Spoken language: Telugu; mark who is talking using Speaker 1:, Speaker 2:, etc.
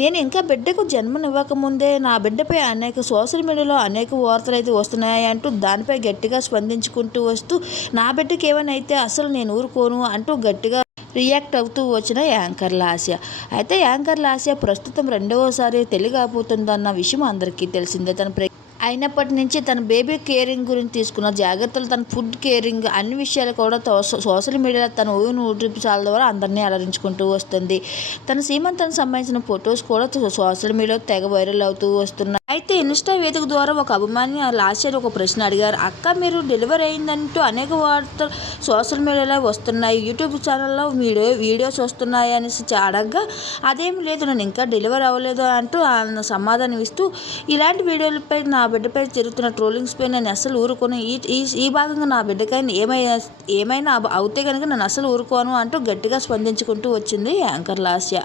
Speaker 1: నేను ఇంకా బిడ్డకు జన్మనివ్వకముందే నా బిడ్డపై అనేక సోషల్ మీడియాలో అనేక వార్తలు అయితే వస్తున్నాయి అంటూ దానిపై గట్టిగా స్పందించుకుంటూ వస్తూ నా బిడ్డకి ఏమైనా అయితే అసలు నేను ఊరుకోను అంటూ గట్టిగా రియాక్ట్ అవుతూ వచ్చిన యాంకర్ లాస్య. అయితే యాంకర్ లాస్య ప్రస్తుతం రెండవసారి తెలుగు ఆపుతుందన్న విషయం అందరికీ తెలిసిందే. తన ప్రె అయినప్పటి నుంచి తన బేబీ కేరింగ్ గురించి తీసుకున్న జాగ్రత్తలు తన ఫుడ్ కేరింగ్ అన్ని విషయాలు కూడా సోషల్ మీడియాలో తన ఓన్ యూట్యూబ్ ఛానల్ ద్వారా అందరినీ అలరించుకుంటూ వస్తుంది. తన సీమంతానికి సంబంధించిన ఫొటోస్ కూడా సోషల్ మీడియాలో తెగ వైరల్ అవుతూ వస్తున్నాయి. అయితే ఇన్స్టా వేదిక ద్వారా ఒక అభిమాని లాస్ట్ ఇయర్ ఒక ప్రశ్న అడిగారు. అక్క మీరు డెలివరీ అయిందంటూ అనేక వార్తలు సోషల్ మీడియాలో వస్తున్నాయి. యూట్యూబ్ ఛానల్లో వీడియో వీడియోస్ వస్తున్నాయి అనేసి అడగ్గా అదేం లేదు నేను ఇంకా డెలివరీ అవ్వలేదు అంటూ ఆయన సమాధానం ఇస్తూ ఇలాంటి వీడియోలపై నా బిడ్డపై జరుగుతున్న ట్రోలింగ్స్పై నేను అసలు ఊరుకోను. ఈ ఈ భాగంగా నా బిడ్డకైనా ఏమైనా ఏమైనా అవుతే కనుక నేను అస్సలు ఊరుకోను అంటూ గట్టిగా స్పందించుకుంటూ వచ్చింది యాంకర్ లాస్య.